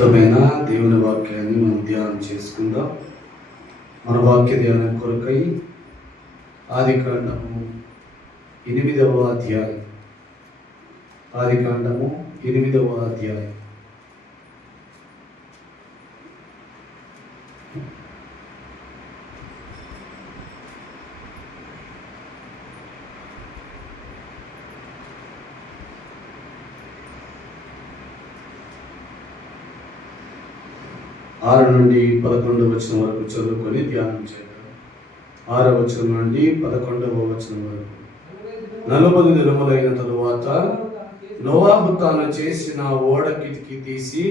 పరిశుద్ధమైన దేవుని వాక్యాన్ని మనం ధ్యానం చేసుకుందాం. మన వాక్య ధ్యానం కొరకై ఆదికాండము 8వ అధ్యాయం. ఆదికాండము 8వ అధ్యాయం. ఆరు నుండి 11వ వచనం వరకు చదువుకొని ధ్యానం చేద్దాం. 6వ వచనం నుండి 11వ వచనం వరకు. 40 దినములైన తరువాత నోవాహు తాను చేసిన ఓడ కిటికీ తీసి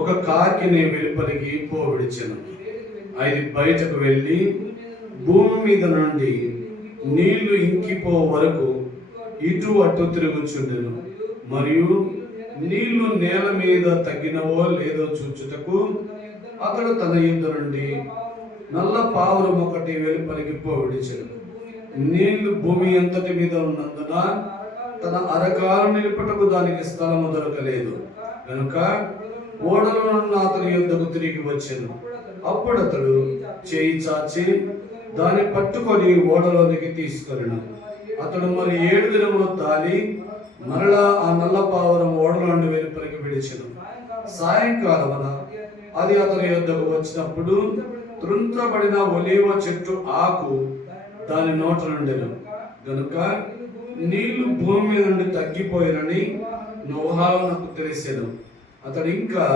ఒక కాకిని వెలుపలికి పోవిడిచెను. అది బయటకు వెళ్ళి భూమి మీద నుండి నీళ్లు ఇంకిపో వరకు ఇటు అటు తిరుగుచుండెను. మరియు నీళ్లు నేల మీద తగ్గినవో లేదో చూచుటకు అతడు తన యుద్ధ నుండి నల్ల పావురం ఒకటి వెలుపలికి పోవిడిచెను. నీళ్లు భూమి అంతటి మీద ఉన్నందున తన అరకాలు నిలుపుటకు దానికి స్థలము దొరకలేదు కనుక ఓడలో ఉన్న అతని యుద్ధకు తిరిగి వచ్చెను. అప్పుడు అతడు చేయి చాచి దాన్ని పట్టుకొని ఓడలోనికి తీసుకెళ్ళను. అతడు మరి 7 దినములు తాలి మరలా ఆ నల్ల పావురం ఓడలో నుండి వెలుపలికి విడిచెను. సాయంకాలమున అది అతని యొద్దకు వచ్చినప్పుడు త్రుంచబడిన ఒలీవ చెట్టు ఆకు దాని నోట నుండెను గనుక నీళ్లు భూమి నుండి తగ్గిపోయినని నోవాహునకు తెలిసెను. అతడు ఇంకా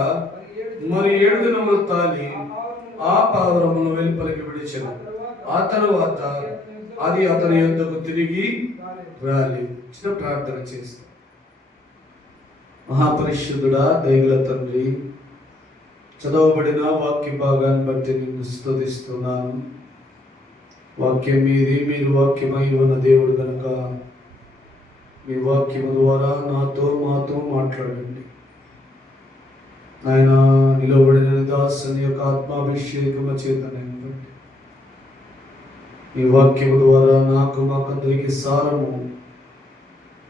మరి 7 దినములు తాలి ఆ పావురమును వెలుపలికి విడిచెను. ఆ తరువాత అది అతని యొద్దకు తిరిగి రాలి. చిన్న ప్రార్థన చేస్తాం. మహాపరిశుద్ధుడా, దయగల తండ్రి, చదవబడిన వాక్య భాగాన్ని బట్టి నిన్ను స్తుతిస్తున్నాను. వాక్యం మీది, మీరు వాక్యమై ఉన్న దేవుడు కనుక మీ వాక్యము ద్వారా నాతో మాతో మాట్లాడండి. ఆయన నిలబడిన దాసుని యొక్క ఆత్మాభిషేకము చేత నింపండి. ఈ వాక్యము ద్వారా నాకు మాకందరికి సారము,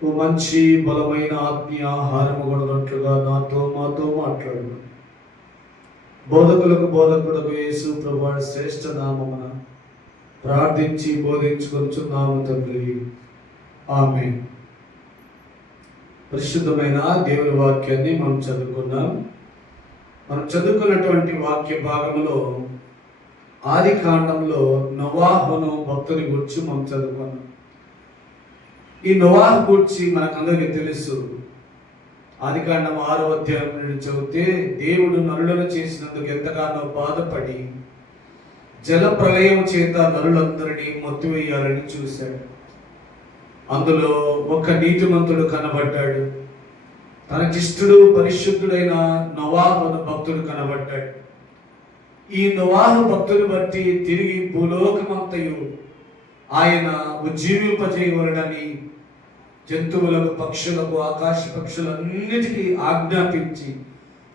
ఓ మంచి బలమైన ఆత్మీయ ఆహారము కొనట్లుగా నాతో మాతో మాట్లాడు. బోధకులకు బోధకుడకు యేసు ప్రభువు శ్రేష్ఠ నామమున ప్రార్థించి బోధించుకొనుచున్నాము తండ్రి, ఆమేన్. పరిశుద్ధమైన దేవుని వాక్యాన్ని మనం చదువుకున్నాం. మనం చదువుకున్నటువంటి వాక్య భాగంలో ఆది కాండంలో నోవాహును భక్తుని గురించి మనం చదువుకున్నాం. ఈ నోవాహు గురించి మనకందరికీ తెలుసు. ఆదికాండం 6వ అధ్యాయం నుండి చదివితే దేవుడు నరులను చేసినందుకు ఎంతగానో బాధపడి జల ప్రళయం చేత నరులందరినీ మొత్తివేయాలని చూశాడు. అందులో ఒక నీతిమంతుడు కనబడ్డాడు. తనకిష్టుడు పరిశుద్ధుడైన నోవాహు భక్తుడు కనబడ్డాడు. ఈ నోవాహు భక్తుని బట్టి తిరిగి భూలోకమంతయు ఆయన ఉజ్జీవింపజేయవలనని జంతువులకు, పక్షులకు, ఆకాశ పక్షులన్నిటికీ ఆజ్ఞాపించి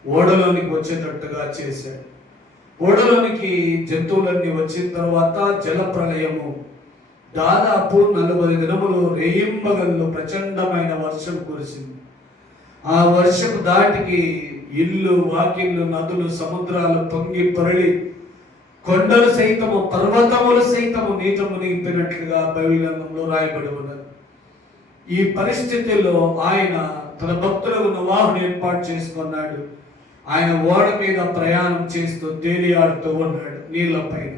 ఓడలోనికి వచ్చేటట్టుగా చేశాడు. ఓడలోనికి జంతువులన్నీ వచ్చిన తర్వాత జల ప్రళయము దాదాపు 40 దినములు రేయింబగళ్ళు ప్రచండమైన వర్షం కురిసింది. ఆ వర్షపు దాటికి ఇల్లు, వాకిళ్ళు, నదులు, సముద్రాలు పొంగి పొరలి కొండలు సైతము, పర్వతములు సైతము నీట మునిగిపోయినట్లుగా బైబిల్ గ్రంథంలో రాయబడి ఉన్నది. ఈ పరిస్థితుల్లో ఆయన తన భక్తులకు నోవాహును ఏర్పాటు చేసుకున్నాడు. ఆయన ఓడ మీద ప్రయాణం చేస్తూ తేలియాడుతూ ఉన్నాడు నీళ్లపైన.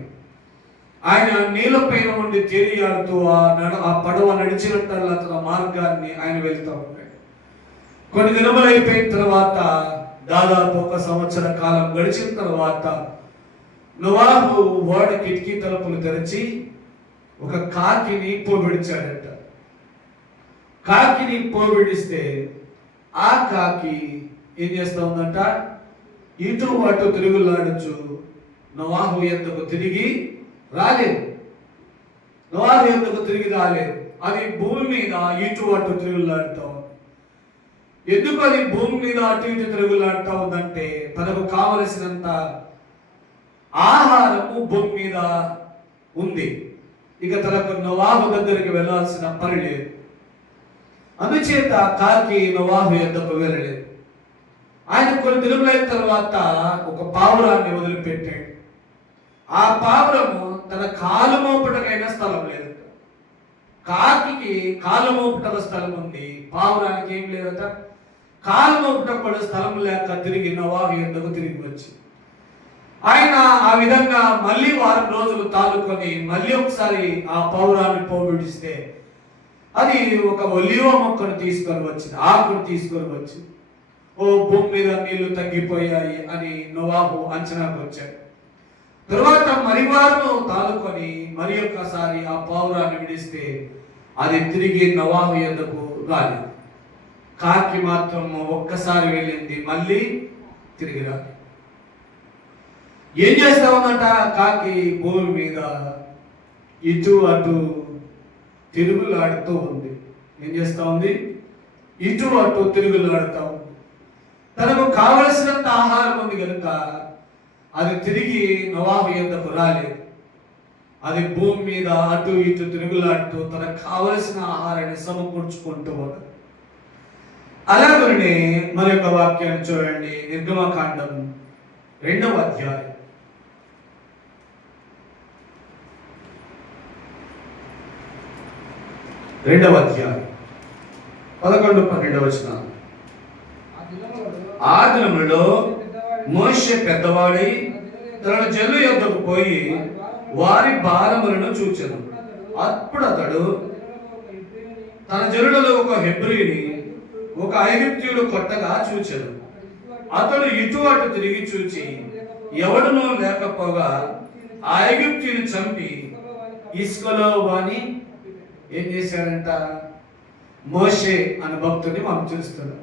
ఆయన నీళ్లపైన ఉండి తేలియాడుతూ ఆ పడవ నడిచినట్టల్లా తన మార్గాన్ని ఆయన వెళ్తూ ఉన్నాడు. కొన్ని దినములు అయిపోయిన తర్వాత, దాదాపు 1 సంవత్సర కాలం గడిచిన తర్వాత నోవాహు ఓడ కిటికీ తలుపులు తెరిచి ఒక కాకిని పోవిడిచాడట. కాకిని పోవిడిస్తే ఆ కాకి ఏం చేస్తా ఉందంట, ఇటు అటు తిరుగులాడుచు నోవాహు యొద్దకు తిరిగి రాలేదు. నోవాహు యొద్దకు తిరిగి రాలేదు. అది భూమి మీద ఇటు అటు తిరుగులాడుతూ ఉంది. ఎందుకు అది భూమి మీద అటు ఇటు తిరుగులాడుతూ ఉందంటే, తనకు కావలసినంత ఆహారము భూమి మీద ఉంది. ఇక తనకు నోవాహు దగ్గరికి వెళ్ళాల్సిన పని లేదు. అందుచేత కాకి నోవాహు యొద్దకు వెళ్ళలేదు. ఆయన కొన్ని దినములైన తర్వాత ఒక పావురాన్ని వదిలిపెట్టాడు. ఆ పావురము తన కాలు మోపుటకైనా స్థలం లేదు. కాకి కాలు మోపుటల స్థలం ఉంది, పావురానికి ఏం లేదట. కాలు మోపుటకు కూడా స్థలం లేక తిరిగి నోవాహు యొద్దకు తిరిగి వచ్చి ఆయన ఆ విధంగా మళ్ళీ వారం రోజులు తాలుకొని మళ్ళీ ఒకసారి ఆ పావురాన్ని పోవిడిస్తే అది ఒక ఒలివ మొక్కను తీసుకొని వచ్చింది, ఆకును తీసుకొని వచ్చి, ఓ భూమి మీద నీళ్లు తగ్గిపోయాయి అని నోవాహు అంచనాకు వచ్చాడు. తరువాత మరి వారు తాలుకొని మరి ఒక్కసారి ఆ పావురాన్ని విడిస్తే అది తిరిగి నోవాహు యొద్దకు రాలేదు. కాకి మాత్రం ఒక్కసారి వెళ్ళింది, మళ్ళీ తిరిగి రాలేదు. ఏం చేస్తా ఉందంట కాకి? భూమి మీద ఇటు అటు తిరుగులాడుతూ ఉంది. ఏం చేస్తా ఉంది? ఇటు అటు తిరుగులాడుతూ ఉంది. తనకు కావలసినంత ఆహారం ఉంది కనుక అది తిరిగి నోవాహు యొద్దకు రాలేదు. అది భూమి మీద అటు ఇటు తిరుగులాడుతూ తనకు కావలసిన ఆహారాన్ని సమకూర్చుకుంటూ ఉన్నది. అలాగనే మరి యొక్క వాక్యాన్ని చూడండి, నిర్గమకాండం 2వ అధ్యాయం 11-12 వచనాలు. ఆ దినములలో మోషే పెద్దవాడై తన జనుల యొద్దకు పోయి వారి భారములను చూచెను. అప్పుడు అతడు తన జనులలో ఒక హెబ్రీని ఒక ఐగుప్తీయుడు కొట్టగా చూచెను. అతడు ఇటు అటు తిరిగి చూచి ఎవడునూ లేకపోగా ఆ ఐగుప్తీయుని చంపి ఇసుకలో వాని ఏం చేశాడంట? మోషే అనే భక్తుడిని మనం చూస్తున్నాం.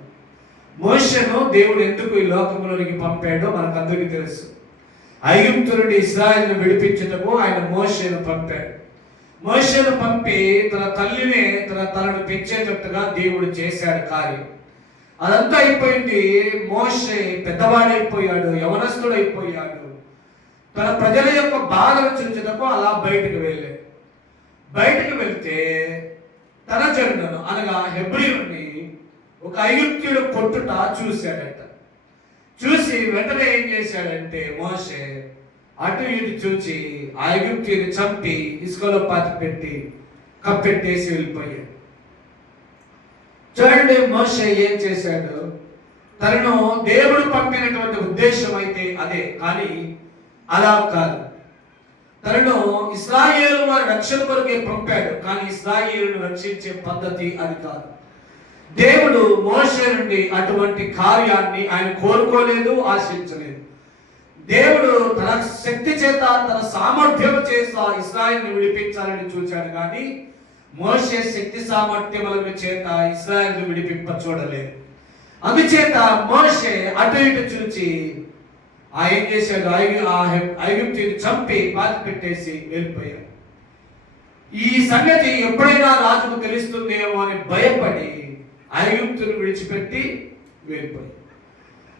మోషేను దేవుడు ఎందుకు ఈ లోకంలోనికి పంపాడో మనకందరికీ తెలుసు. ఐగుప్తు నుండి ఇశ్రాయేలును విడిపించుటకు ఆయన మోషేను పంపాడు. మోషేను పంపి తన తల్లినే తన తలను పెంచేటట్టుగా దేవుడు చేశాడు కార్యం. అదంతా అయిపోయింది. మోషే పెద్దవాడైపోయాడు, యవనస్తుడైపోయాడు. తన ప్రజల యొక్క బాధను చూచుటకు అలా బయటకు వెళ్ళాడు. బయటకు వెళ్తే తన జనులను అనగా హెబ్రీయుని ఒక ఐగుప్తీయుడు కొట్టుట చూశాడట. చూసి వెంటనే ఏం చేశాడంటే మోషే అటు ఇటు చూచి ఆ ఐగుప్తీయుని చంపి ఇసుకలో పాతి పెట్టి కప్పెట్టేసి వెళ్ళిపోయాడు. చూడండి మోషే ఏం చేశాడు? తనను దేవుడు పంపినటువంటి ఉద్దేశం అయితే అదే, కానీ అలా కాదు. తనను ఇశ్రాయేలు వారి రక్షణ కొరకే పంపాడు, కానీ ఇశ్రాయేలును రక్షించే పద్ధతి అది కాదు. దేవుడు మోషే నుండి అటువంటి కార్యాన్ని ఆయన కోరుకోలేదు, ఆశించలేదు. దేవుడు తన శక్తి చేత తన సామర్థ్యం చేత ఇశ్రాయేలును విడిపించాలని చూశాడు, కానీ మోషే శక్తి సామర్థ్యముల చేత ఇశ్రాయేలును విడిపింప చూడలేదు. అందుచేత మోషే అటు ఇటు చూచి ఏం చేశాడు? ఐగుప్తుని చంపి పాతి పెట్టేసి వెళ్ళిపోయాడు. ఈ సంగతి ఎప్పుడైనా రాజుకు తెలుస్తుందేమో అని భయపడి ఐగుప్తును విడిచిపెట్టి వెళ్ళిపోయాడు.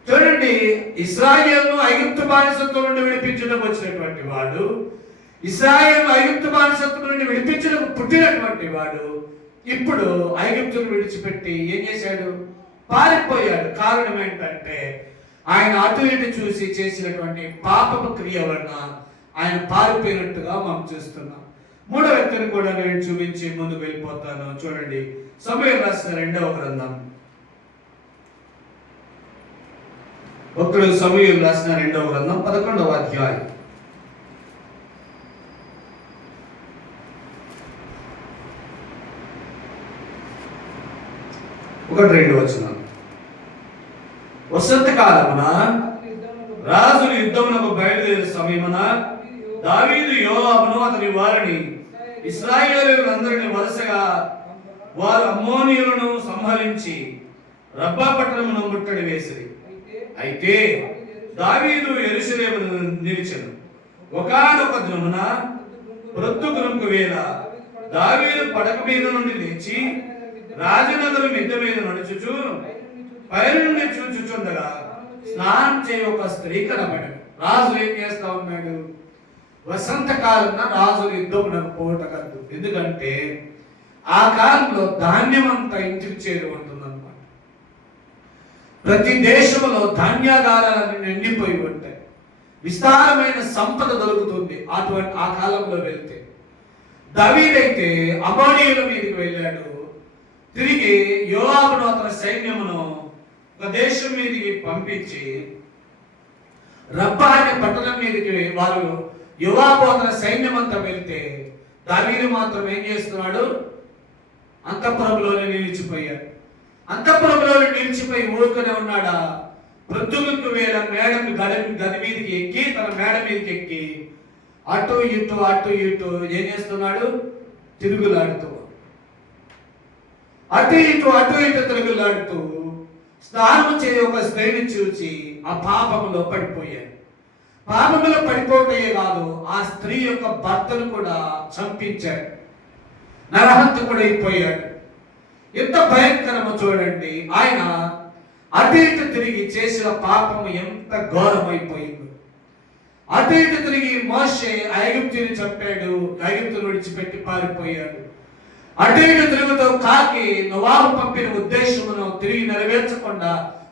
చూడండి, ఇశ్రాయేలును ఐగుప్తు బానిసత్వం నుండి విడిపించడం వచ్చినటువంటి వాడు, ఇశ్రాయేలు ఐగుప్తు బానిసత్వం నుండి విడిపించడం పుట్టినటువంటి వాడు ఇప్పుడు ఐగుప్తును విడిచిపెట్టి ఏం చేశాడు? పారిపోయాడు. కారణం ఏంటంటే ఆయన అటు ఇటు చూసి చేసినటువంటి పాపపు క్రియ వలన ఆయన పారిపోయినట్టుగా మనం చూస్తున్నాం. మూడో వ్యక్తిని కూడా నేను చూపించి ముందుకు వెళ్ళిపోతాను. చూడండి, సమూయేలు రాసిన 2వ గ్రంథం, భక్తుడు సమూయేలు రాసిన 2వ గ్రంథం 11వ అధ్యాయం 1-2 వచనాలు. వసంత కాలమున రాజులు యుద్ధమునకు బయలుదేరే సమయమున దావీదు యోవాబును అతని వారిని ఇశ్రాయేలీయులందరినీ వరుసగా వారు అమ్మోనీయులను సంహరించి రబ్బా పట్టణమును ముట్టడి వేసిరి. అయితే దావీదు యెరూషలేమును నిలిచెను. ఒకానొక దినమున ప్రొద్దుగునకు వేళ దావీదు పడక మీద నుండి లేచి రాజనగరు మిద్దె మీద నడుచుచు పైన నుండి చూచుచుండగా స్నానం చేయ ఒక స్త్రీ కనబడి. రాజు ఏం చేస్తా ఉన్నాడు? వసంత కాలంలో రాజులు యుద్ధమునకు పోవట కాదు. ఎందుకంటే ఆ కాలంలో ధాన్యం అంతా ఇంటికి చేరి ఉంటుంది అన్నమాట. ప్రతి దేశంలో ధాన్యాగారాలన్నీ నిండిపోయి ఉంటాయి, విస్తారమైన సంపద దొరుకుతుంది. అటువంటి ఆ కాలంలో వెళ్తే దావీదైతే అమోనీయుల మీదకి వెళ్ళాడు. తిరిగి యోవాబును అతని సైన్యమును ఒక దేశం మీదకి పంపించి రబ్బా అనే పట్టణం మీదకి వారు యోవాబు అతని సైన్యం అంతా వెళ్తే దావీదు మాత్రం ఏం చేస్తున్నాడు? అంతఃపురంలోనే నిలిచిపోయాడు. అంతఃపురంలోనే నిలిచిపోయి ఊరుకునే ఉన్నాడా? ప్రొద్దుగుకు వేళ గది మీదకి ఎక్కి, తన మేడ మీదకి ఎక్కి అటు ఇటు ఏం చేస్తున్నాడు? తిరుగులాడుతూ, అటు ఇటు తిరుగులాడుతూ స్నానం చేయ ఒక స్త్రీని చూసి ఆ పాపంలో పడిపోయాడు. పాపంలో పడిపోవటమే కాదు, ఆ స్త్రీ యొక్క భర్తను కూడా చంపించాడు, నరహంతకుడు అయిపోయాడు. ఎంత భయంకరమో చూడండి. ఆయన అటు ఇటు తిరిగి చేసిన పాపం ఎంత ఘోరమైపోయిందో. అటు ఇటు తిరిగి మోషే ఐగుప్తుని చంపాడు, ఐగుప్తును విడిచిపెట్టి పారిపోయాడు. అటు ఇటు తిరుగుతూ కాకి నోవాహు పంపిన ఉద్దేశమును తిరిగి నెరవేర్చకుండా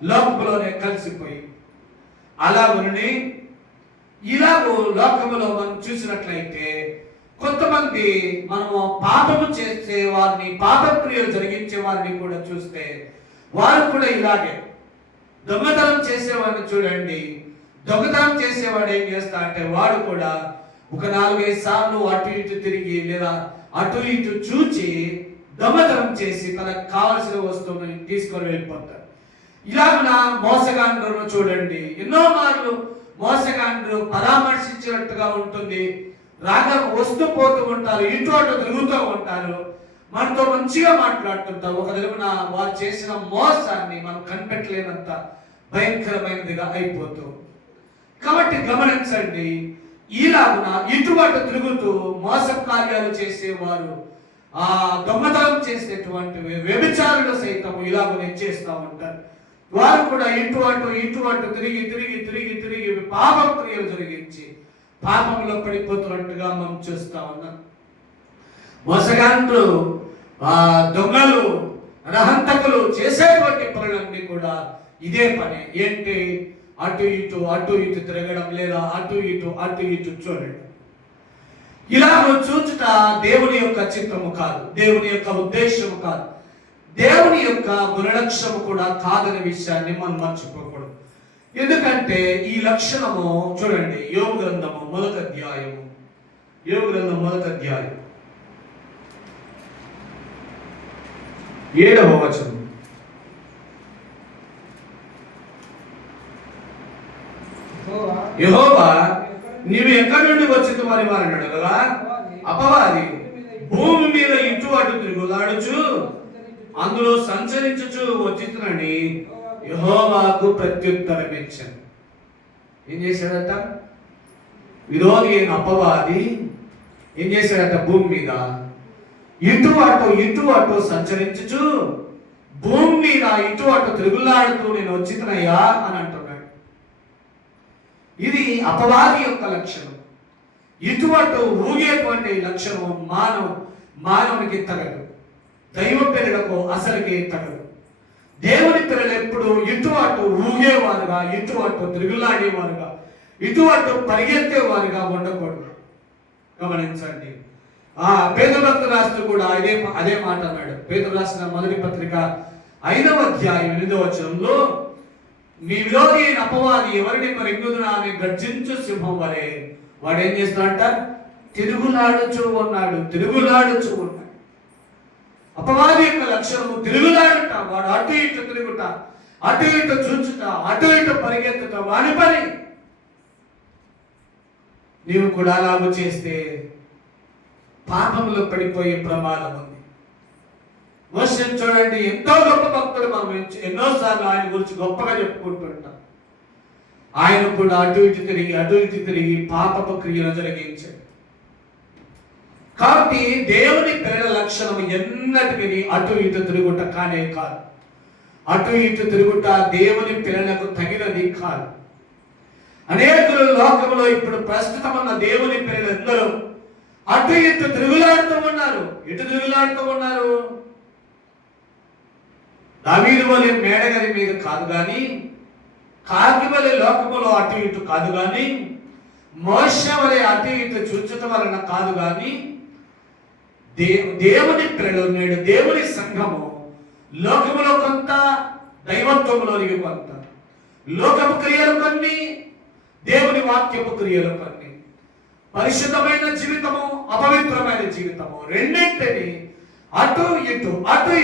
లోకంలోనే కలిసిపోయి, అలాగుని ఇలాగూ లోకములో మనం చూసినట్లయితే కొంతమంది మనము పాపము చేసే వారిని, పాపక్రియలు జరిగించే వారిని కూడా చూస్తే వారు కూడా ఇలాగే. దొంగతనం చేసేవాడిని చూడండి, దొంగతనం చేసేవాడు ఏం చేస్తా అంటే వాడు కూడా ఒక 4-5 సార్లు అటు ఇటు తిరిగి లేదా అటు ఇటు చూచి దొంగతనం చేసి తనకు కావలసిన వస్తువుని తీసుకొని వెళ్ళిపోతాడు. ఇలాగున మోసగాండ్రును చూడండి, ఎన్నో మార్లు మోసగాండ్రు పరామర్శించినట్టుగా ఉంటుంది. రాగా వస్తూ పోతూ ఉంటారు, ఇటు అటు తిరుగుతూ ఉంటారు, మనతో మంచిగా మాట్లాడుతుంటారు. ఒక దిగున వారు చేసిన మోసాన్ని మనం కనిపెట్టలేనంత భయంకరమైనదిగా అయిపోతూ. కాబట్టి గమనించండి, ఈలాగున ఇటువంటి తిరుగుతూ మోస కార్యాలు చేసేవారు, ఆ దొంగతనం చేసేటువంటి వ్యభిచారులు సైతం ఇలాగనే చేస్తూ ఉంటారు. వారు కూడా ఇటు అటు తిరిగి పాప క్రియలు జరిగించి పాపంలో పడిపోతున్నట్టుగా మనం చూస్తా ఉన్నాం. మోసగాండ్రు, దొంగలు, నరహంతకులు చేసేటువంటి పనులన్నీ కూడా ఇదే పని. ఏంటి? అటు ఇటు తిరగడం, లేదా అటు ఇటు చూడడం. ఇలా చూచుట దేవుని యొక్క చిత్తము కాదు, దేవుని యొక్క ఉద్దేశము కాదు, దేవుని యొక్క గుణలక్ష్యము కూడా కాదనే విషయాన్ని మనం మర్చిపోకూడదు. ఎందుకంటే ఈ లక్షణము చూడండి, యోబు గ్రంథము 1వ అధ్యాయము, యోబు గ్రంథం 1వ అధ్యాయం 7వ వచనం. యెహోవా నీవు ఎక్కడి నుండి వచ్చిన వారి అన్నాడు కదా. అపవాది భూమి మీద ఇటు అటు తిరుగులాడుచు అందులో సంచరించుచు వచ్చినని యెహోవాకు ప్రత్యుత్తరం ఇచ్చాను. ఏం చేశాడట? విరోధి అయిన అపవాది ఏం చేశాడట? భూమి మీద ఇటు అటు సంచరించుచు భూమి మీద ఇటు అటు తిరుగులాడుతూ నేను వచ్చినయ్యా అని అంటున్నాడు. ఇది అపవాది యొక్క లక్షణం. ఇటు ఊగేటువంటి లక్షణం మానవునికి తగదు, దైవ పిల్లలకు అసలుకి తగదు. దేవుని పిల్లలు ఎప్పుడు ఇటు అటు ఊగేవారుగా, ఇటు అటు తిరుగులాడేవారుగా, ఇటు అటు పరిగెత్తేవారుగా ఉండకూడదు. గమనించండి. పేతురు భక్తుడు రాస్తూ కూడా అదే మాట అన్నాడు. పేతురు రాసిన మొదటి పత్రిక 5వ అధ్యాయం 8వ వచనంలో, మీ విరోధి అయిన అపవాది ఎవరిని మరింగుదునా అని గర్జించు సింహం వలె వాడు ఏం చేస్తున్నాడంట? తిరుగులాడుచు ఉన్నాడు. అపవాది యొక్క లక్షణము తిరుగులాడుట. వాడు అటు ఇటు తిరుగుట, అటు ఇటు చూచుట, అటు ఇటు పరిగెత్తుట వాడి పని. నీవు కూడా అలాగూ చేస్తే పాపంలో పడిపోయే ప్రమాదం ఉంది. మోషే చూడండి, ఎంతో గొప్ప భక్తుడు. మనం ఎన్నోసార్లు ఆయన గురించి గొప్పగా చెప్పుకుంటుంటాం. ఆయన కూడా అటు ఇటు తిరిగి పాపపు క్రియలు జరిగించాడు. కాబట్టి దేవుని పిల్లల లక్షణం ఎన్నటికీ అటు ఇటు తిరుగుట కానే కాదు. అటు ఇటు తిరుగుట దేవుని పిల్లలకు తగినది కాదు. అనేకులు లోకంలో ఇప్పుడు ప్రస్తుతం ఉన్న దేవుని పిల్లలందరూ అటు ఇటు తిరుగులాడుతూ ఉన్నారు. ఎటు తిరుగులాడుతూ ఉన్నారు? దావీదు వలె మేడగది మీద కాదు కానీ, కాకి వలె లోకములో అటు ఇటు కాదు కానీ, మోషే వలె అటు ఇటు చూచటం వలన కాదు కానీ, దేవుని పిల్లలు నేడు దేవుని సంఘము లోకములో కొంత, దైవత్వములోనికి కొంత, లోకపు క్రియలు కొన్ని, దేవుని వాక్యపు క్రియలు కొన్ని, పరిశుద్ధమైన జీవితము, అపవిత్రమైన జీవితము, రెండింటిని అటు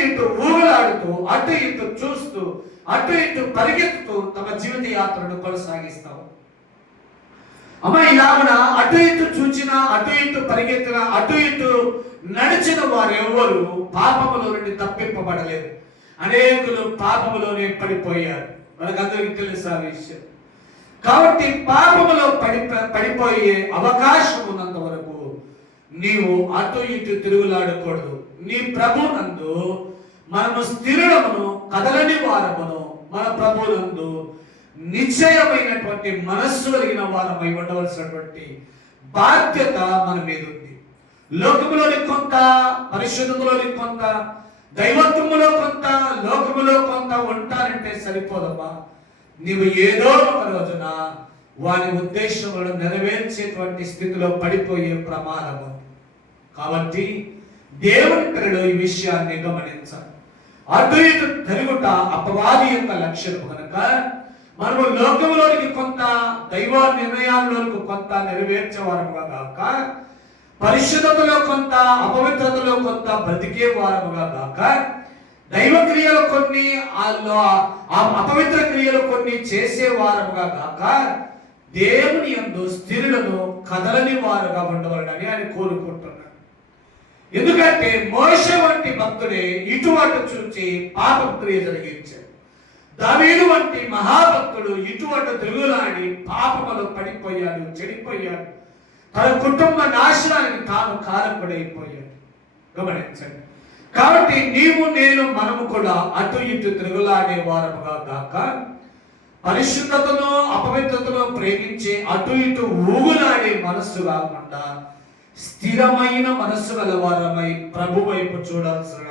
ఇటు ఊగలాడుతూ, అటు ఇటు చూస్తూ, అటు ఇటు పరిగెత్తుతూ తమ జీవిత యాత్రను కొనసాగిస్తాము. అమ్మ, ఇలాగున అటు ఇటు చూచిన, అటు ఇటు పరిగెత్తిన, అటు ఇటు నడిచిన వారు ఎవరు పాపములో నుండి తప్పింపబడలేదు. అనేకులు పాపములోనే పడిపోయారు. మనకందరికీ తెలుసు ఆ విషయం. కాబట్టి పాపములో పడిపోయే అవకాశం ఉన్నంత వరకు నీవు అటు ఇటు తిరుగులాడకూడదు. నీ ప్రభునందు మనము స్థిరులమును, కదలని వారమును, మన ప్రభునందు నిశ్చయమైనటువంటి మనస్సు కలిగిన వారమై ఉండవలసినటువంటి బాధ్యత మన మీద ఉంది. లోకములోని కొంత, పరిశుద్ధతలోని కొంత, దైవత్వములో కొంత, లోకములో కొంత ఉంటానంటే సరిపోదమ్మా. నీవు ఏదో ఒక రోజున వారి ఉద్దేశములను నెరవేర్చేటువంటి స్థితిలో పడిపోయే ప్రమాదం ఉంది. కాబట్టి దేవుని పిల్లలు ఈ విషయాన్ని గమనించాలి. అటు ఇటు తిరుగుట అపవాది యొక్క లక్ష్యం కనుక మనము లోకములోనికి కొంత, దైవ నిర్ణయాల్లోనికి కొంత నెరవేర్చేవారముగా కాక, పరిశుద్ధతలో కొంత, అపవిత్రతలో కొంత బ్రతికే వారముగా కాక, దైవ క్రియలు కొన్ని, అపవిత్ర క్రియలు కొన్ని చేసే వారముగా కాక, దేవుని యందు స్థిరులను, కదలని వారుగా ఉండవాలని ఆయన కోరుకుంటున్నాడు. ఎందుకంటే మోషే వంటి భక్తుడే ఇటువంటి చూచి పాపం క్రియ జరిగించాడు. దావీదు వంటి మహాభక్తుడు ఇటువంటి తిరుగులాడి పాపములో పడిపోయాడు, చెడిపోయాడు, తన కుటుంబ నాశనానికి తాను కారకుడైపోయాడు. గమనించండి. కాబట్టి నీవు, నేను, మనము కూడా అటు ఇటు తిరుగులాడే వారముగా గాక, పరిశుద్ధతను, అపవిత్రతను ప్రేమించే అటు ఇటు ఊగులాడే మనస్సు కాకుండా స్థిరమైన మనస్సు గల వారమై ప్రభు వైపు చూడాల్సిన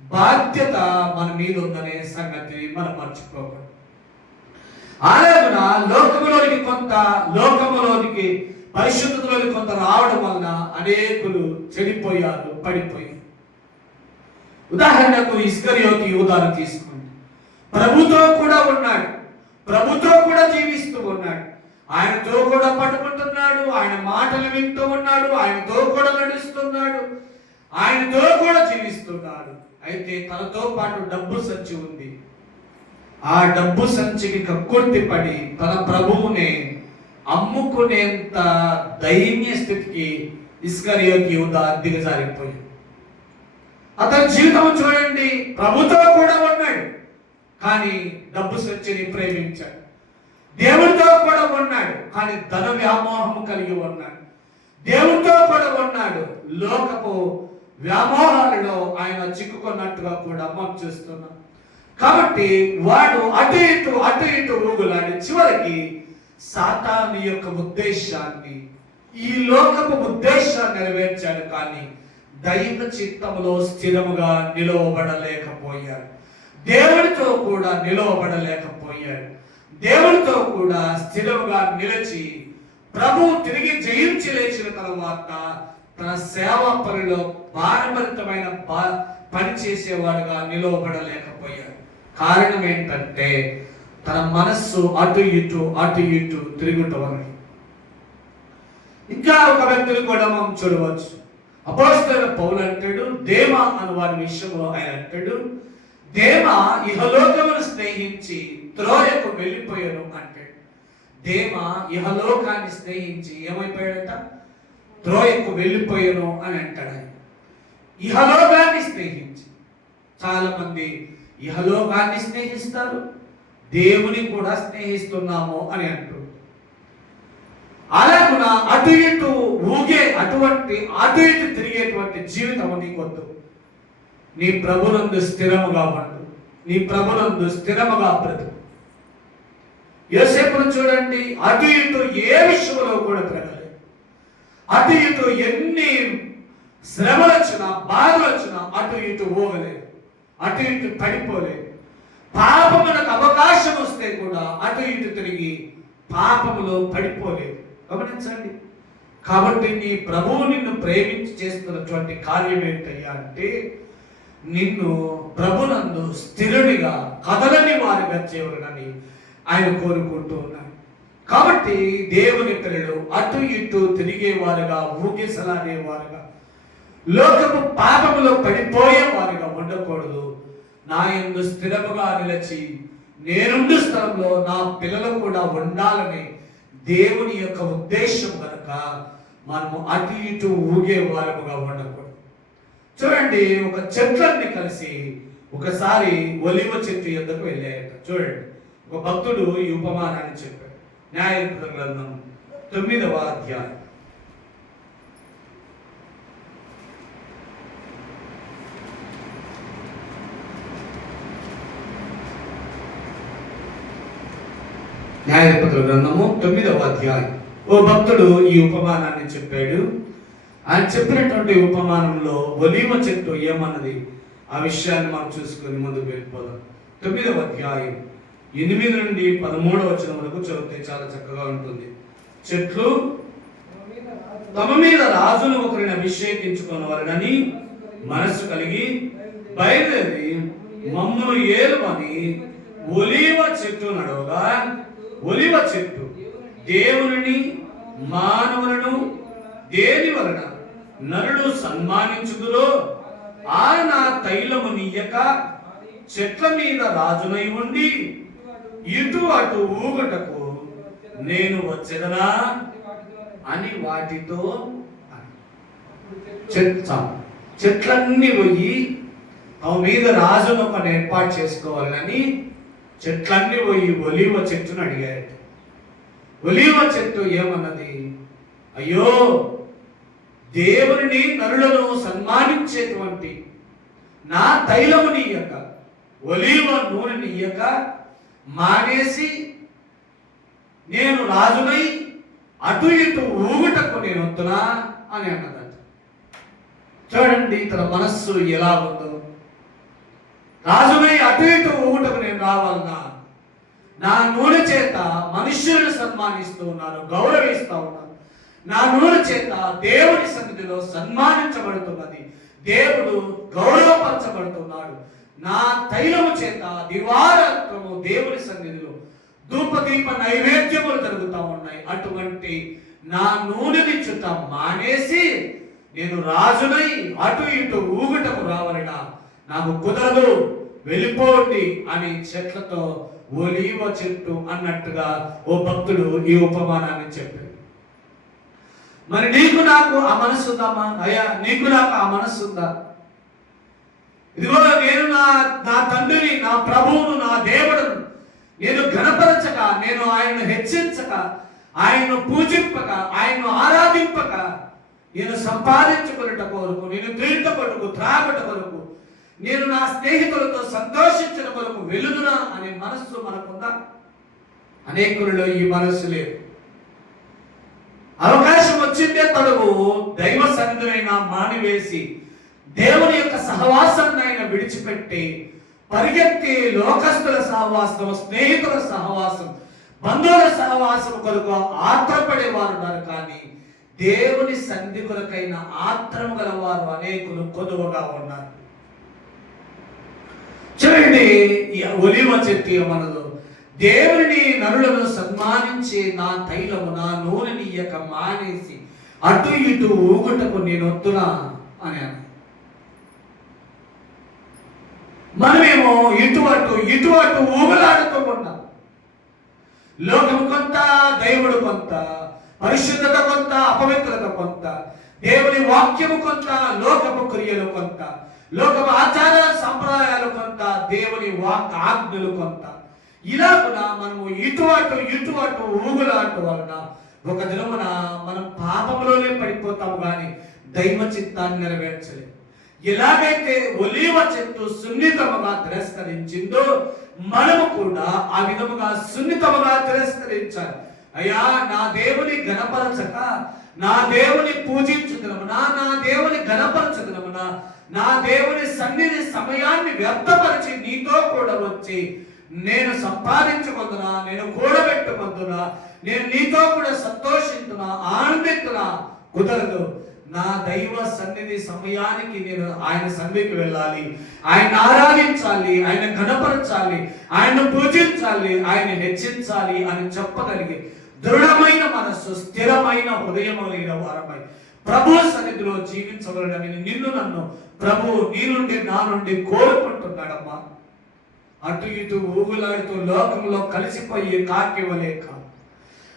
బాధ్యత మన మీద ఉందనే సంగతి మనం మర్చిపోకూడదు. అలాగున లోకములోనికి కొంత, లోకములోనికి పరిశుద్ధతలోనికి కొంత రావడం వలన అనేకులు చెడిపోయారు, పడిపోయారు. ఉదాహరణకు ఇస్కరియోతు యూదాను తీసుకోండి. ప్రభుతో కూడా ఉన్నాడు, ప్రభుతో కూడా జీవిస్తూ ఉన్నాడు, ఆయనతో కూడా పట్టుకుంటున్నాడు, ఆయన మాటలు వింటూ ఉన్నాడు, ఆయనతో కూడా నడుస్తున్నాడు, ఆయనతో కూడా జీవిస్తున్నాడు. అయితే తనతో పాటు డబ్బు సంచి ఉంది. ఆ డబ్బు సంచికి కక్కుర్తి పడి తన ప్రభువునే అమ్ముకునేంత దైన్య స్థితికి ఇస్కరియోతు యూదా దిగజారిపోయింది. అతని జీవితం చూడండి, ప్రభుతో కూడా ఉన్నాడు కానీ డబ్బు సంచిని ప్రేమించాడు. దేవుడితో కూడా ఉన్నాడు కానీ ధన వ్యామోహము కలిగి ఉన్నాడు. దేవుడితో కూడా ఉన్నాడు, లోకపు వ్యామోహాలలో ఆయన చిక్కుకున్నట్టుగా కూడా మనం చూస్తున్నాం. కాబట్టి వాడు అటు ఇటు ఊగులాడి చివరికి సాతాను యొక్క ఉద్దేశాన్ని, ఈ లోకపు ఉద్దేశాన్ని నెరవేర్చాడు కానీ దైవ చిత్తములో స్థిరముగా నిలవబడలేకపోయాడు. దేవుడితో కూడా నిలవబడలేకపోయాడు. దేవుడితో కూడా స్థిరముగా నిలిచి ప్రభువు తిరిగి జయించి లేచిన తర్వాత తన సేవా పనిలో భారభరితమైన పని చేసేవాడుగా నిలవబడలేకపోయాడు. కారణం ఏంటంటే తన మనస్సు అటు ఇటు తిరుగుట వలన. ఇంకా ఒక వ్యక్తిని కూడా మనం చూడవచ్చు. అపోస్తలుడైన పౌలు అంటాడు, దేమా అని వారి విషయంలో ఆయన అంటాడు, దేమా ఇహలోకమును స్నేహించి త్రోయకు వెళ్ళిపోయాను అంటాడు. దేమా ఇహలోకాన్ని స్నేహించి ఏమైపోయాడట? త్రోయకు వెళ్ళిపోయాను అని అంటాడు. ఆయన ఇహలోకాన్ని స్నేహించి, చాలా మంది ఇహలోకాన్ని స్నేహిస్తారు, దేవుని కూడా స్నేహిస్తున్నాము అని అంటారు. అలాగున అటు ఇటు ఊగే అటు ఇటు తిరిగేటువంటి జీవితం నీకొద్దు. నీ ప్రభునందు స్థిరముగా ఉండు, నీ ప్రభునందు స్థిరముగా బ్రతుకు. యోసేపును చూడండి, అటు ఇటు ఏ విషయంలో కూడా తిరగలేదు. అటు ఇటు ఎన్ని శ్రమలు వచ్చినా, బాధలు వచ్చినా అటు ఇటు ఊగలేదు, అటు ఇటు పడిపోలేదు. పాపమునకు అవకాశం వస్తే కూడా అటు ఇటు తిరిగి పాపములో పడిపోలేదు. గమనించండి. కాబట్టి నీ ప్రభువు నిన్ను ప్రేమించి చేస్తున్నటువంటి కార్యం ఏంటయ్యా అంటే నిన్ను ప్రభునందు స్థిరునిగా కదలని వారిగా చేయవలనని ఆయన కోరుకుంటూ ఉన్నాడు. కాబట్టి దేవుని పిల్లలు అటు ఇటు తిరిగేవారుగా, ఊగిసలాడేవారుగా, లోకపు పాపములో పడిపోయేవారుగా ఉండకూడదు. నా యందు స్థిరముగా నిలిచి నేనుండు స్థలంలో నా పిల్లలు కూడా ఉండాలని దేవుని యొక్క ఉద్దేశం కనుక మనము అటు ఇటు ఊగేవారముగా ఉండకూడదు. చూడండి, ఒక చెట్లన్నీ కలిసి ఒకసారి ఒలివ చెట్టు యొద్దకు వెళ్ళాయట. చూడండి, ఒక భక్తుడు ఈ ఉపమానాన్ని చెప్పాడు. న్యాయాధిపతుల గ్రంథం 9వ అధ్యాయం. న్యాయాధిపతుల గ్రంథము 9వ అధ్యాయం. ఓ భక్తుడు ఈ ఉపమానాన్ని చెప్పాడు. ఆయన చెప్పినటువంటి ఉపమానంలో ఒలీవ చెట్టు ఏమన్నది ఆ విషయాన్ని మనం చూసుకొని ముందుకు వెళ్ళిపోదాం. 9వ అధ్యాయం 8 నుండి 13వ వచనం వరకు చదివితే చాలా చక్కగా ఉంటుంది. చెట్లు తమ మీద రాజును ఒకరిని అభిషేకించుకున్నవారని మనసు కలిగి బయలుదేరి మమ్మను ఏలుమని ఒలీవ చెట్టు నడవగా, ఒలీవ చెట్టు దేవుని మానవులను దేని వలన నరుడు సన్మానించుదురో ఆయన తైలము నీయక చెట్ల మీద రాజునై ఉండి ఇటు అటు ఊగటకు నేను వచ్చేదనా అని వాటితో చెట్లన్నీ పోయి తమ మీద రాజును ఒకటి ఏర్పాటు చేసుకోవాలని చెట్లన్నీ పోయి ఒలీవ చెట్టును అడిగారు. ఒలీవ చెట్టు ఏమన్నది? అయ్యో, దేవుని నరులను సన్మానించేటువంటి నా తైలము నీయక, ఒలీవ నూనె నీయక మానేసి నేను రాజునై అటు ఇటు ఊగుటకు నేను వద్దునా అని అన్నదంట. చూడండి తన మనస్సు ఎలా ఉందో. రాజునై అటు ఇటు ఊగుటకు నేను రావాలన్నా, నా నూనె చేత మనుష్యులను సన్మానిస్తూ ఉన్నారు, గౌరవిస్తూ ఉన్నారు. నా నూనె చేత దేవుని సన్నిధిలో సన్మానించబడుతున్నది, దేవుడు గౌరవపరచబడుతున్నాడు. నా తైలము చేత దివారాత్రము దేవుని సన్నిధిలో ధూపదీప నైవేద్యములు జరుగుతూ ఉన్నాయి. అటువంటి నా నూనెని చుట్ట మానేసి నేను రాజునై అటు ఇటు ఊగుటకు రావాలనా నాకు కుదరదు, వెళ్ళిపోండి అని చెట్లతో ఒలీవ చెట్టు అన్నట్టుగా ఓ భక్తుడు ఈ ఉపమానాన్ని చెప్పాడు. మరి నీకు నాకు ఆ మనస్సు ఉందమ్మా? అయ్యా, నీకు నాకు ఆ మనస్సు ఉందా? ఇదిగో నేను నా తండ్రిని, నా ప్రభువును, నా దేవుడును నేను ఘనపరచక, నేను ఆయన్ను హెచ్చించక, ఆయన్ను పూజింపక, ఆయన్ను ఆరాధింపక, నేను సంపాదించుకునేట కొరకు, నేను తింట కొరకు, త్రాగట కొరకు, నేను నా స్నేహితులతో సంతోషించిన కొరకు వెలుదునా అనే మనస్సు మనకుందా? అనేకులలో ఈ మనస్సు లేదు. అవకాశం వచ్చిందే తడువు దైవ సన్నిధినైనా మానివేసి దేవుని యొక్క సహవాసాన్ని ఆయన విడిచిపెట్టి పరిగెత్తి లోకస్తుల సహవాసం, స్నేహితుల సహవాసం, బంధువుల సహవాసం కొరకు ఆత్రపడేవారు ఉన్నారు. కానీ దేవుని సన్నిధి కొరకైన ఆత్రం గల వారు అనేకులు కొదువగా ఉన్నారు. చూడండి, ఈ ఒలీవ చెట్టు ఏమన్నదో, దేవుని నరులను సన్మానించే నా తైలము, నా నూనెని ఇయ్యక మానేసి అటు ఇటు ఊగుటకు నేను వద్దునా అని అన్న. మనమేమో ఇటు అటు ఊగులాడుతూ ఉన్నాం. లోకం కొంత, దేవుడు కొంత, పరిశుద్ధత కొంత, అపవిత్రత కొంత, దేవుని వాక్యము కొంత, లోకపు క్రియలు కొంత, లోకపు ఆచార సంప్రదాయాలు కొంత, దేవుని ఆజ్ఞలు కొంత. ఇలాగున మనము ఇటు అటు ఊగులాడటం వలన ఒక దినమున మనం పాపంలోనే పడిపోతాము, కానీ దైవ చిత్తాన్ని నెరవేర్చలేము. ఎలాగైతే ఒలీవ చెట్టు సున్నితముగా తిరస్కరించిందో మనము కూడా ఆ విధముగా సున్నితముగా తిరస్కరించాలి. అయ్యా నా దేవుని గణపరచక, నా దేవుని పూజించుదనమునా, నా దేవుని గణపరచుదనమునా, నా దేవుని సన్నిధి సమయాన్ని వ్యర్థపరిచి నీతో కూడా వచ్చి నేను సంపాదించుకుందునా, నేను కూడబెట్టుకుందునా, నేను నీతో కూడా సంతోషించునా, ఆనందిస్తున్నా కుదరదు. నా దైవ సన్నిధి సమయానికి నేను ఆయన సన్నిధికి వెళ్ళాలి, ఆయన ఆరాధించాలి, ఆయన గణపరచాలి, ఆయన పూజించాలి, ఆయన హెచ్చించాలి అని చెప్పగలిగి దృఢమైన మనస్సు, స్థిరమైన హృదయమైన వారమై ప్రభు సన్నిధిలో జీవించగలడని నిన్ను నన్ను ప్రభు నీ నుండి నా నుండి కోరుకుంటున్నాడమ్మా. అటు ఇటు ఊగులాడుతూ లోకంలో కలిసిపోయి కాకి వలే కాదు,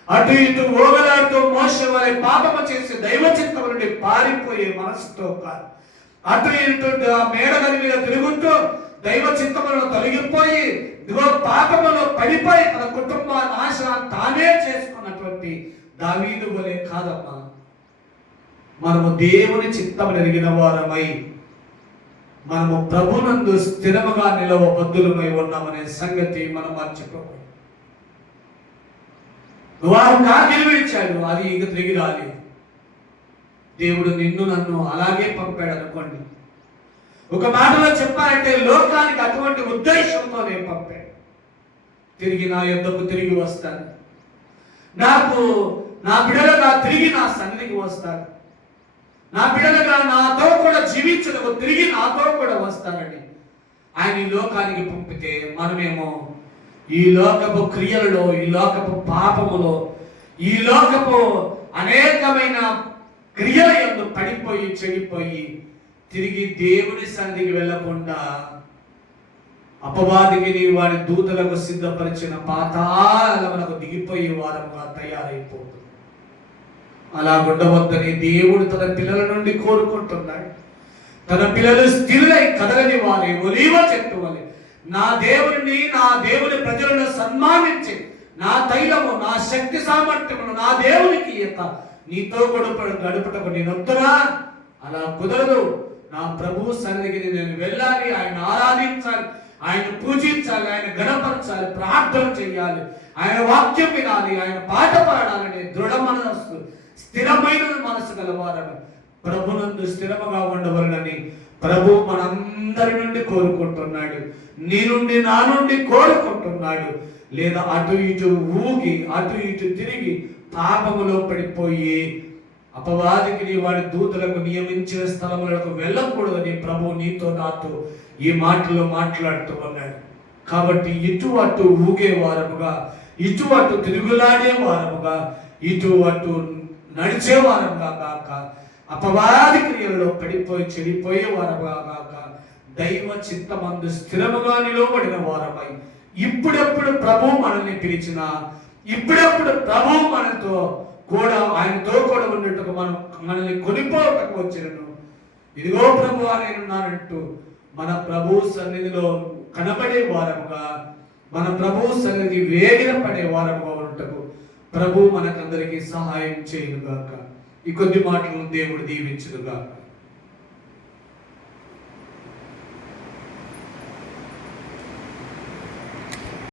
అటు ఇటు ఊగలాడుతూ మోసే వలె పాపము చేసి దైవ చిత్తం నుండి పారిపోయే మనసుతో కాదు, అటు ఇటు మేడగది మీద తిరుగుతూ దైవ చిత్తములను తొలగిపోయి ఇదిగో పాపములో పడిపోయి తన కుటుంబ నాశనం తానే చేసుకున్నటువంటి దావీదు వలె కాదమ్మా. మనము దేవుని చిత్తము ఎరిగిన వారమై మనము ప్రభునందు స్థిరముగా నిలవబద్ధులమై ఉన్నామనే సంగతి మనం మర్చిపోకూడదు. వారు కాకిలు విడిచాడు, అది ఇక తిరిగి రాలేదు. దేవుడు నిన్ను నన్ను అలాగే పంపాడు అనుకోండి. ఒక మాటలో చెప్పాలంటే లోకానికి అటువంటి ఉద్దేశంతో నేను పంపాడు. తిరిగి నా యొద్దకు తిరిగి వస్తాను, నాకు నా బిడ్డలుగా తిరిగి నా సన్నిధికి వస్తాడు, నా బిడ్డలుగా నాతో కూడా జీవించడానికి తిరిగి నాతో కూడా వస్తానని ఆయన ఈ లోకానికి పంపితే మనమేమో ఈ లోకపు క్రియలలో, ఈ లోకపు పాపములో, ఈ లోకపు అనేకమైన క్రియల యందు పడిపోయి చెడిపోయి తిరిగి దేవుని సన్నిధికి వెళ్ళకుండా అపవాదికి వాడి దూతలకు సిద్ధపరిచిన పాతాళమునకు దిగిపోయే వారముగా తయారైపోతుంది. అలా ఉండవద్దని దేవుడు తన పిల్లల నుండి కోరుకుంటున్నాడు. తన పిల్లలు స్థిరులై కదలని వారి ఒలీవ చెట్టు వలె నా దేవుని, నా దేవుని ప్రజలను సన్మానించి నా తైలము, నా శక్తి సామర్థ్యమును నా దేవునికి నీతో గడుపుటకు నేనొద్దునా? అలా కుదరదు. నా ప్రభు సన్నిధికి నేను వెళ్ళాలి, ఆయన ఆరాధించాలి, ఆయన పూజించాలి, ఆయన గణపరచాలి, ప్రార్థన చేయాలి, ఆయన వాక్యం వినాలి, ఆయన పాట పాడాలని దృఢ మనస్సు, స్థిరమైన మనసు గలవారని ప్రభునందు స్థిరముగా ఉండవలనని ప్రభు మనందరి నుండి కోరుకుంటున్నాడు. నీ నుండి నా నుండి కోరుకుంటున్నాడు. లేదా అటు ఇటు ఊగి అటు ఇటు తిరిగి పాపములో పడిపోయి అపవాదికి వాడి దూతలకు నియమించిన స్థలములకు వెళ్ళకూడదని ప్రభు నీతో నాతో ఈ మాటలో మాట్లాడుతూ ఉన్నాడు. కాబట్టి ఇటు అటు ఊగే వారముగా, ఇటు అటు తిరుగులాడే వారముగా, ఇటు అటు నడిచే వారముగా కాక అపవాది క్రియలలో పడిపోయి చెడిపోయే వారముగా కాక దైవ చిత్తమందు స్థిరముగా నిలబడిన వారమై ఇప్పుడెప్పుడు ప్రభు మనల్ని పిలిచిన, ఇప్పుడెప్పుడు ప్రభు మనతో కూడా ఆయనతో కూడా ఉన్నట్టుగా మనల్ని కొనిపోవటకు వచ్చినను ఇదిగో ప్రభు నేనున్నానంటూ మన ప్రభు సన్నిధిలో కనబడే వారముగా, మన ప్రభు సన్నిధి వేగిన పడే వారముగా ఉన్నట్టుకు ప్రభు మనకందరికీ సహాయం చేయునుగాక. ఈ కొద్ది మాటలను దేవుడు దీవించునుగాక.